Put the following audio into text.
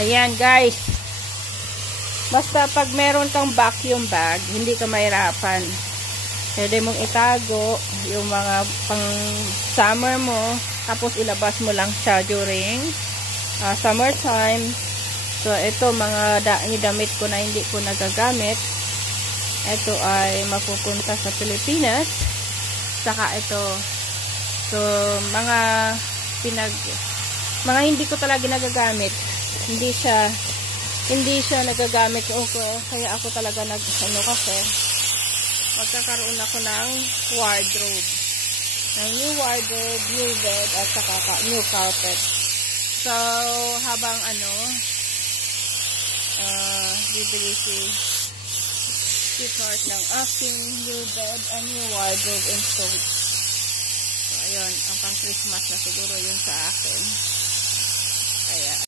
Ayan guys. Basta pag meron kang vacuum bag, hindi ka mahirapan. Pwede mong itago yung mga pang summer mo, tapos ilabas mo lang siya during summertime. So ito mga damit ko na hindi ko nagagamit. Ito ay mapupunta sa Pilipinas. Saka ito. So mga hindi ko talaga nagagamit. Hindi siya nagagamit ko, kaya ako talaga kasi magkakaroon ako ng wardrobe. New wardrobe, new bed, at saka new carpet. So, habang bibili si sweetheart ng aking new bed and new wardrobe installed. So, ayun, ang pang Christmas na siguro yun sa akin. Kaya